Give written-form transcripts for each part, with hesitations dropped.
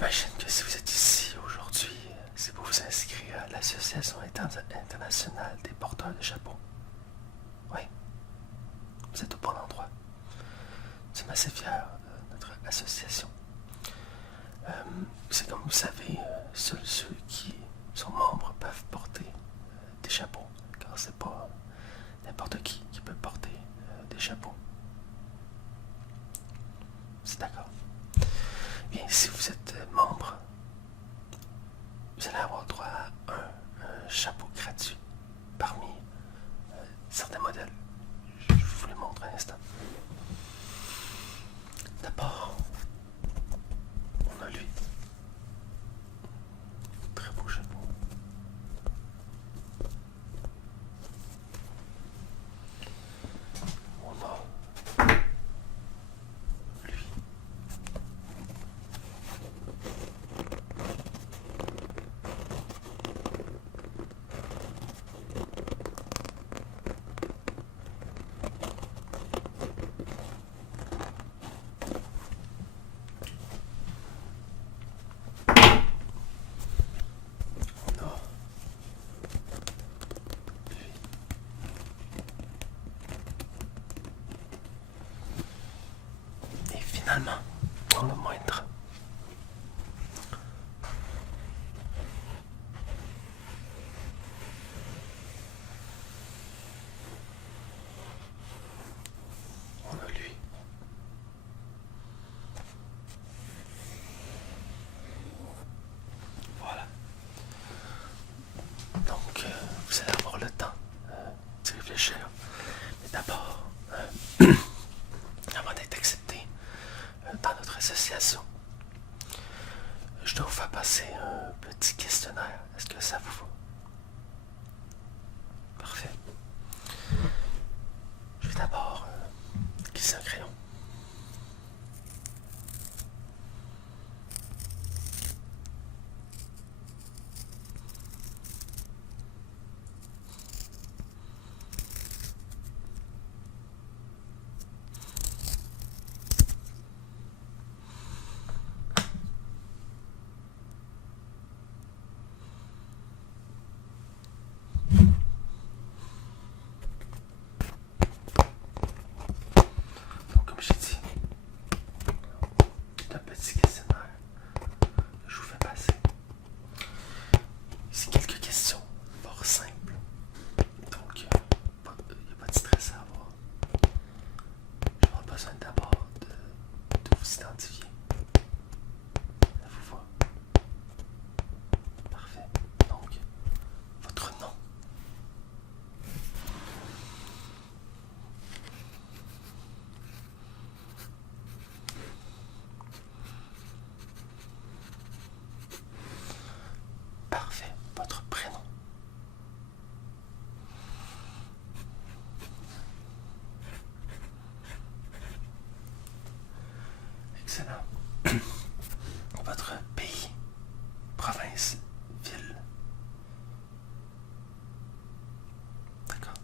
J'imagine que si vous êtes ici aujourd'hui, c'est pour vous inscrire à l'Association internationale des porteurs de chapeaux. Oui, vous êtes au bon endroit. Nous sommes assez fiers de notre association. C'est comme vous savez, seuls ceux qui sont membres peuvent porter des chapeaux, car c'est pas n'importe qui peut porter des chapeaux. C'est d'accord. Bien, si vous êtes membre, vous allez avoir droit à un chapeau gratuit parmi certains modèles. Je vous les montre un instant. D'abord, on a lui. Très beau chapeau. On a lui. Et finalement, non le moindre, on a lui. Voilà. Donc, vous allez avoir le temps d'y réfléchir. Mais d'abord, avant d'être accepté dans notre association, je dois vous faire passer un petit questionnaire. Est-ce que ça vous va? Parfait. Je vais d'abord glisser un crayon. Donc, comme j'ai dit, un petit questionnaire que je vous fais passer. C'est quelques questions fort simples. Donc, il n'y a pas de stress à avoir. Je vais avoir besoin d'abord de vous identifier. Ça vous va? Parfait. Donc, votre nom. Parfait. Votre prénom. Excellent. Votre pays, province, ville. D'accord.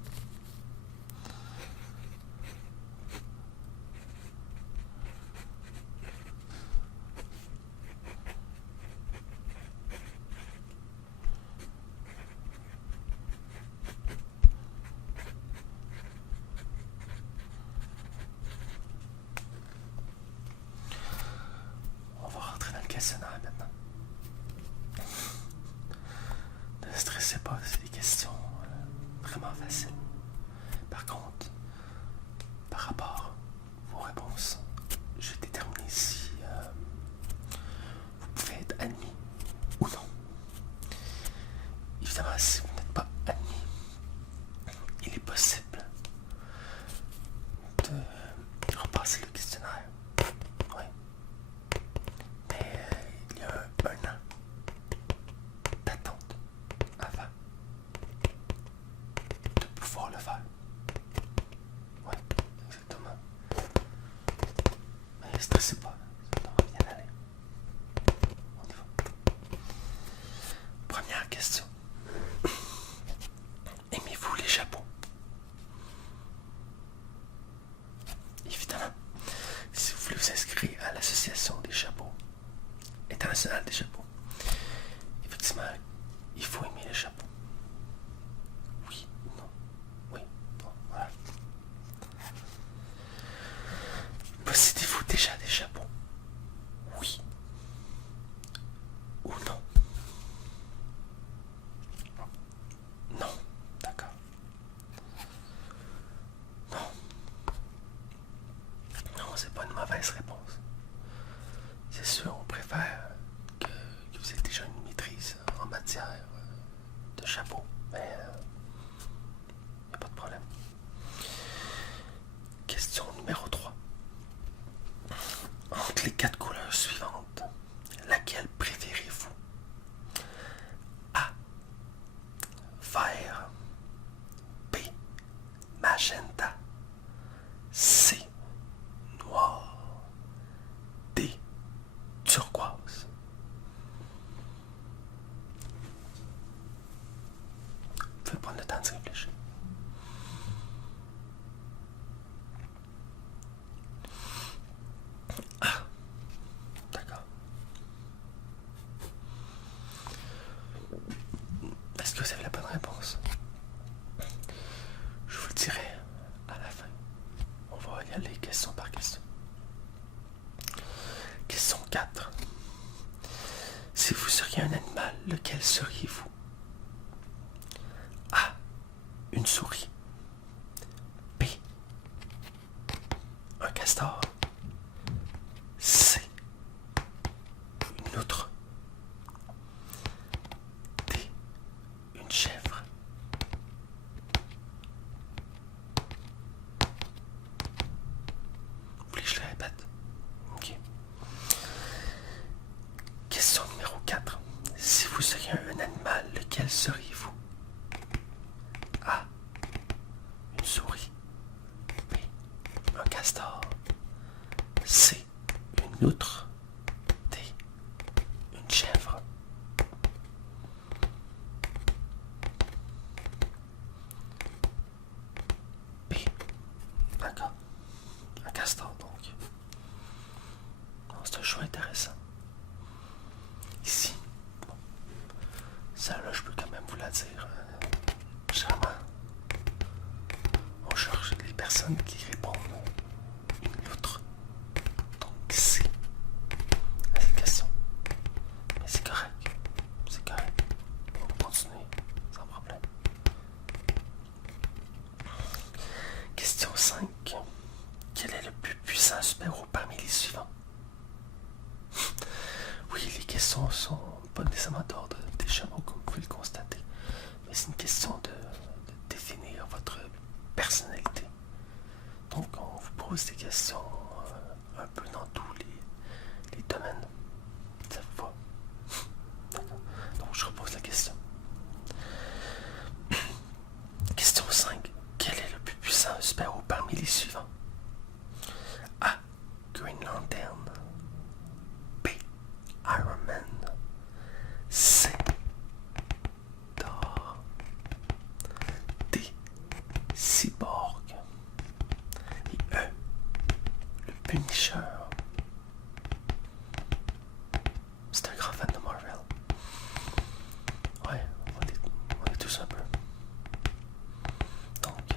On va rentrer dans le questionnaire maintenant. Ne stressez pas, c'est des questions vraiment faciles. Par contre, par rapport à vos réponses, je vais déterminer si vous pouvez être admis ou non. Évidemment, si vous n'êtes pas admis, il est possible de repasser le questionnaire. Oui. Mais il y a un an d'attente avant de pouvoir le faire. Oui, exactement. Mais stressez pas, ça devrait bien aller. On y va. Première question. Aimez-vous les chapeaux? Évidemment, si vous voulez vous inscrire à l'association des chapeaux, internationale des chapeaux. Effectivement, il faut aimer les chapeaux. Oui ou non? Oui. Bon, voilà. Possédez-vous déjà des chapeaux? Oui ou non? Non. D'accord. Non. Non, c'est pas une mauvaise réponse. C'est sûr, on préfère que vous ayez déjà une maîtrise en matière de chapeau. Mais il n'y a pas de problème. Question numéro 3. Entre les 4 couleurs suivantes, laquelle préférez-vous? A. Vert. B. Magenta. C. Noir. D. Turquoise. Vous pouvez prendre le temps de réfléchir. Ah, d'accord. Est-ce que vous avez la bonne réponse? Je vous le dirai à la fin. On va y aller question par question. Question 4. Si vous seriez un animal, lequel seriez-vous? A. Une souris. B. Un castor. C. Une outre. D. Une chèvre. Vous voulez que je le répète? Ok. Question numéro 4. Si vous seriez un animal, lequel seriez-vous? A. Une souris. B. Un castor. C. Une outre. D. Une chèvre. B. D'accord. Un castor donc. C'est un choix intéressant. Ici, bon, celle-là, je peux quand même vous la dire. Généralement, on cherche les personnes qui répondent une outre. Donc, C à cette question. Mais c'est correct. C'est correct. On va continuer sans problème. Question 5. Quel est le plus puissant super-héros parmi les suivants? Oui, les questions sont pas nécessairement d'ordre des chameaux, comme vous pouvez le constater, mais c'est une question de définir votre personnalité. Donc, on vous pose des questions un peu dans tous les domaines. Ça vous va? D'accord. Donc, je repose la question. Question 5. Quel est le plus puissant super-héros parmi les suivants? A. Green Lantern. B. Iron Man. C. Thor. D. Cyborg. Et E. Le Punisher. C'est un grand fan de Marvel. Ouais, on est tous un peu. Donc,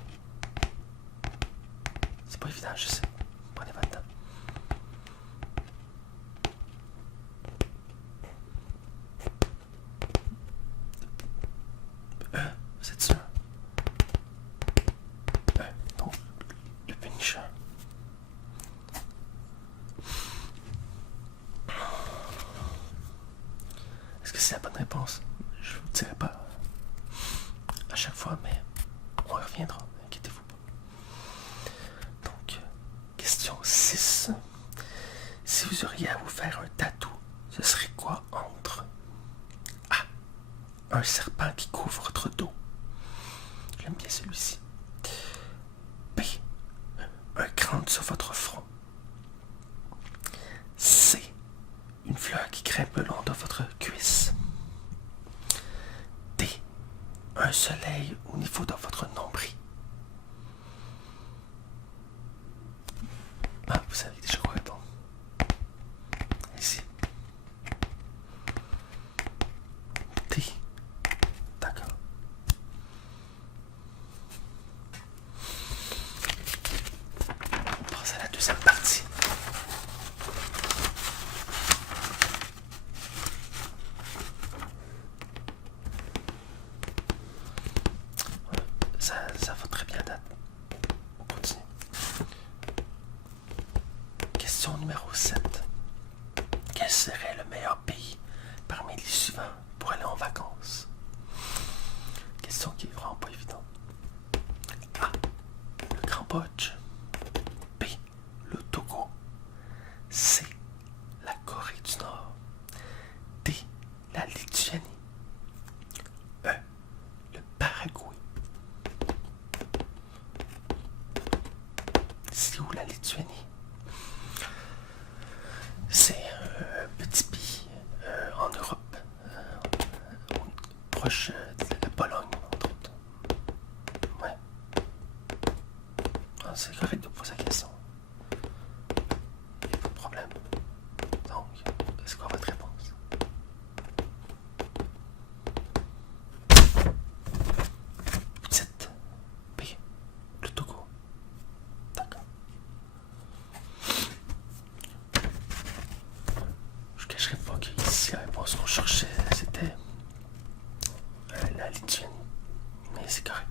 c'est pas évident, je sais. Prenez votre temps. Vous êtes sûr? Donc, le Punisher. Est-ce que c'est la bonne réponse? Je vous le dirai pas à chaque fois, mais on y reviendra, inquiétez-vous pas. Donc, question 6. Si vous auriez à vous faire un tatou, ce serait quoi entre A. Un serpent qui couvre votre dos. J'aime bien celui-ci. B. Un crâne sur votre front. C. Une fleur qui grimpe le long de votre cuisse. D. Un soleil au niveau de votre nombril. Ah, vous savez déjà quoi répondre. Ici. C'est quoi votre réponse? Vous dites B, le Togo. D'accord. Je ne cacherai pas qu'ici, la réponse qu'on cherchait, c'était la Lituanie. Mais c'est correct.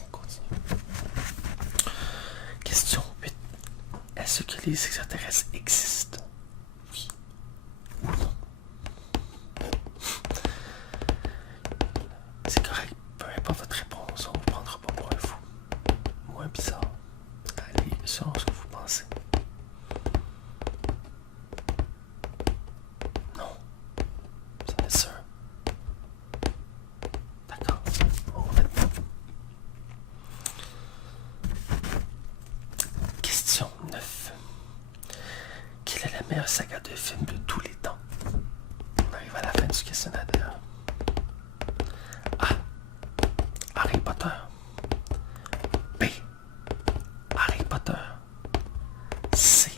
On continue. Question 8. Est-ce que les extraterrestres existent? Oui ou non? C'est correct. Peu importe votre réponse, on ne vous prendra pas pour un fou. Ou un bizarre. Allez, selon ce que vous pensez. Non. Vous en êtes sûr? D'accord. On va maintenant. Question 9. Quelle est la meilleure saga de films de tous les temps? On arrive à la fin du questionnaire d'ailleurs. A. Harry Potter. B. Harry Potter. C.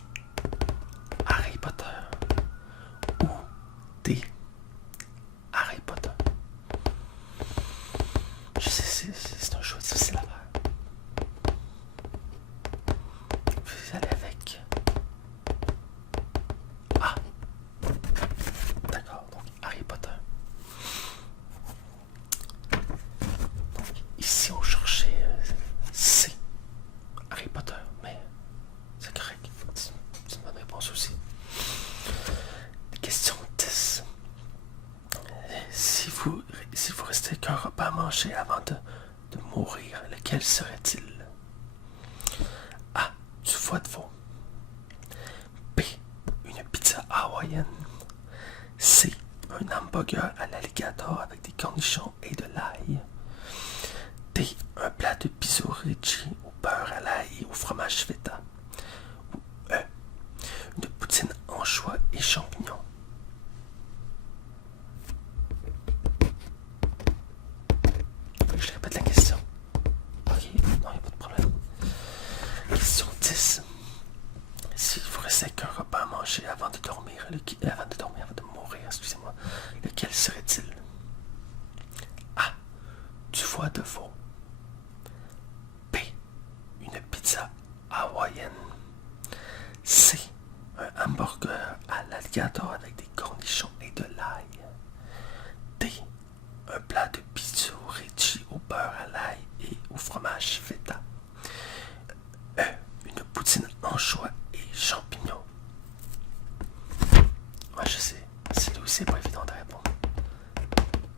Harry Potter. Ou D. Harry Potter. Je sais, c'est un choix difficile à faire. Vous allez avec A. D'accord, donc Harry Potter. Donc ici on cherchait C. Harry Potter, mais c'est correct. C'est une bonne réponse aussi. Question 10. Si vous restez qu'un repas à manger avant de mourir, lequel serait-il? A. Du foie de veau. B. Une pizza hawaïenne. C. Un hamburger à l'alligator avec des cornichons et de l'ail. D. Un plat de pizzo ricci au beurre à l'ail et au fromage feta. Ou E. Une poutine anchois et champignons. Je répète la question. Ok, non, il n'y a pas de problème. Question 10. Si vous restez qu'un repas à manger avant de mourir, excusez-moi, lequel serait-il? A. Du foie de veau. B. Une pizza hawaïenne. C. Un hamburger à l'alligator avec des cornichons et de l'ail. D. Un plat de pizzo ricci au beurre à l'ail et au fromage feta. E. Une poutine anchois et champignons. Ouais, je sais. C'est pas évident de répondre.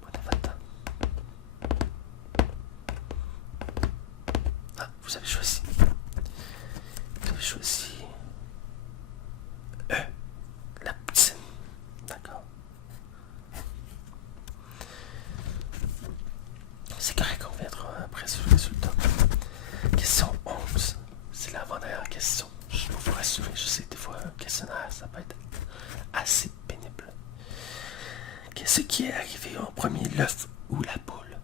Prenez votre temps. Ah, vous avez choisi. Vous avez choisi E. La poutine. D'accord. C'est correct qu'on reviendra après sur le résultat. Question 11. C'est l'avant-dernière question. Je peux vous rassurer, je sais que des fois un questionnaire, ça peut être assez pénible. Qu'est-ce qui est arrivé en premier, l'œuf ou la poule?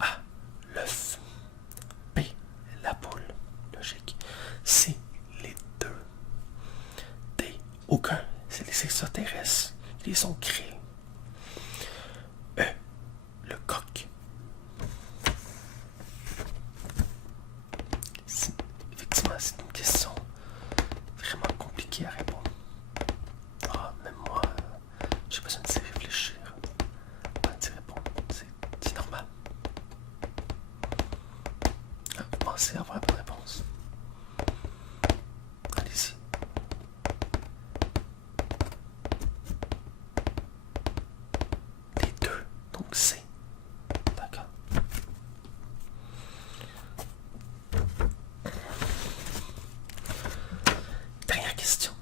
A. L'œuf. B. La poule. Logique. C. Les deux. D. Aucun. C'est les extraterrestres. Ils les ont créés. E. Le coq. Effectivement, c'est une question vraiment compliquée à répondre. Ah, même moi, j'ai besoin de réfléchir. Pas d'y répondre. C'est normal. Ah, vous pensez avoir la bonne réponse? Allez-y. Les deux, donc C. D'accord. Dernière question.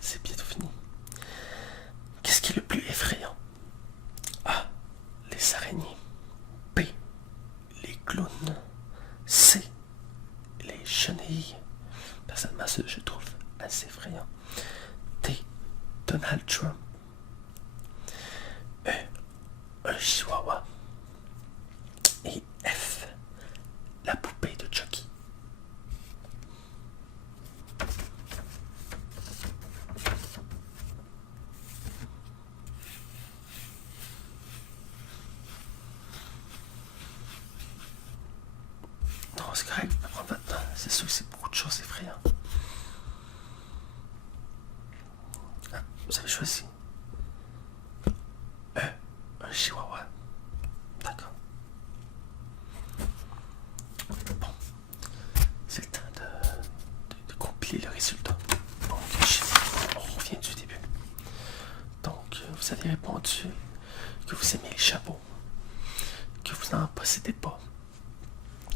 C'est bientôt fini. Qu'est-ce qui est le plus effrayant? A. Les araignées. B. Les clowns. C. Les chenilles. Personnellement, je trouve assez effrayant. D. Donald Trump. E. Un chihuahua. Et F. La poupée de Chucky. Vous avez choisi un chihuahua. D'accord. Bon. C'est le temps de compiler le résultat. Donc, on revient du début. Donc, vous avez répondu que vous aimez les chapeaux, que vous n'en possédez pas.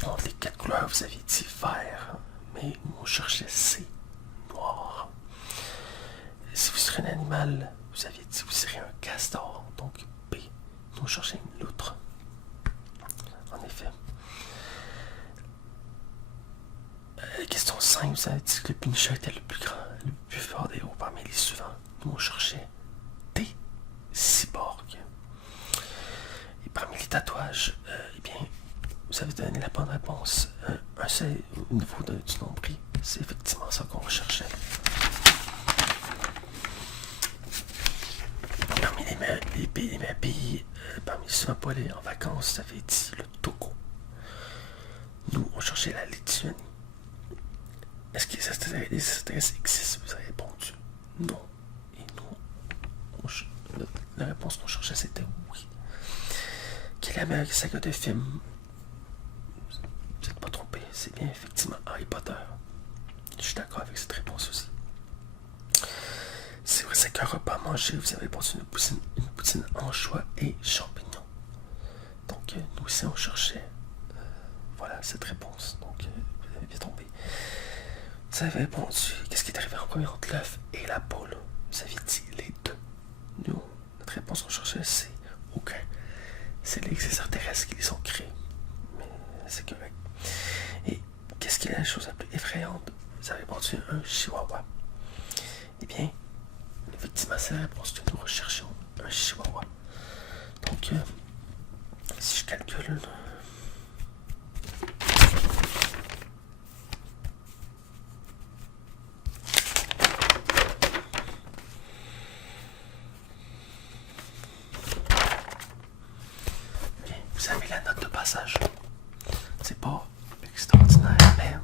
Entre les 4 couleurs, vous avez dit vert, mais nous on cherchait C, noir. Si vous serez un animal, vous aviez dit que vous serez un castor, donc B. Nous on cherchait une loutre. En effet. Question 5, vous avez dit que le Pinscher était le plus grand, le plus fort des héros parmi les suivants. Nous on cherchait D, cyborg. Et parmi les tatouages, eh bien, vous avez donné la bonne réponse. Un seul au niveau du nombril, c'est effectivement ça qu'on recherchait. Parmi les pays, parmi les souvent pas aller en vacances, vous avez dit le Togo. Nous, on cherchait la Lituanie. Est-ce que les extraterrestres existent? Vous avez répondu non. Et nous, la réponse qu'on cherchait, c'était oui. Quelle est la meilleure saga de films? Vous n'êtes pas trompé, c'est bien effectivement Harry Potter. Je suis d'accord avec cette réponse aussi. Si vous êtes un repas à manger, vous avez répondu une poutine anchois et champignons. Donc, nous aussi, on cherchait voilà cette réponse. Donc, vous avez bien tombé. Vous avez répondu, qu'est-ce qui est arrivé en premier entre l'œuf et la poule? Vous avez dit les deux. Nous, notre réponse qu'on cherchait, c'est aucun. C'est les extraterrestres qui les ont créés. Mais c'est correct. Et qu'est-ce qui est la chose la plus effrayante? Vous avez répondu un chihuahua. Eh bien, effectivement, c'est la réponse que nous recherchons, un chihuahua. Donc, si je calcule... Bien, vous avez la note de passage. C'est pas extraordinaire, mais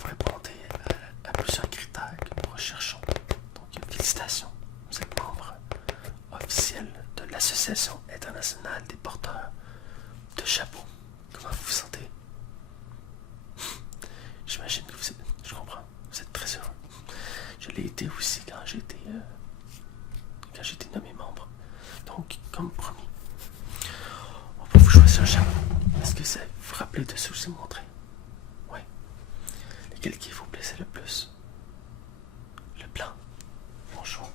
vous répondez à plusieurs critères que nous recherchons. Donc, félicitations, vous êtes membre officiel de l'Association internationale des porteurs de chapeaux. Comment vous vous sentez? J'imagine que vous êtes, je comprends, vous êtes très heureux. Je l'ai été aussi quand j'ai été nommé membre. Donc, comme promis, on va vous choisir un chapeau. Est-ce que ça vous rappelez de ce que je vous ai montré? Oui. Lequel qui vous plaisait le plus? Le blanc. Bonjour.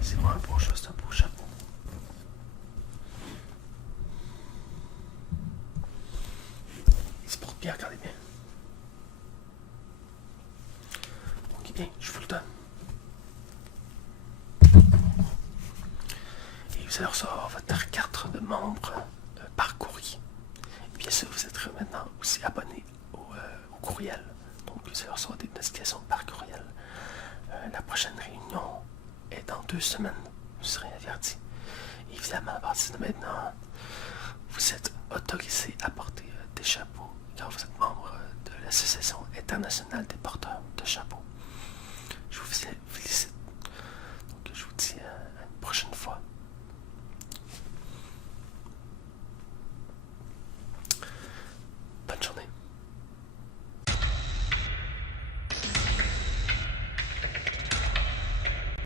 C'est vraiment un beau chose, c'est un beau chapeau. Il se porte bien, regardez bien. Ok, bien, je vous le donne. Et vous allez recevoir votre carte de membre par courrier. Et bien sûr, vous êtes maintenant aussi abonné au courriel. Donc, vous allez recevoir des notifications par courriel. La prochaine réunion est dans 2 semaines. Vous serez avertis. Évidemment, à partir de maintenant, vous êtes autorisé à porter des chapeaux car vous êtes membre de l'Association internationale des porteurs de chapeaux. Je vous félicite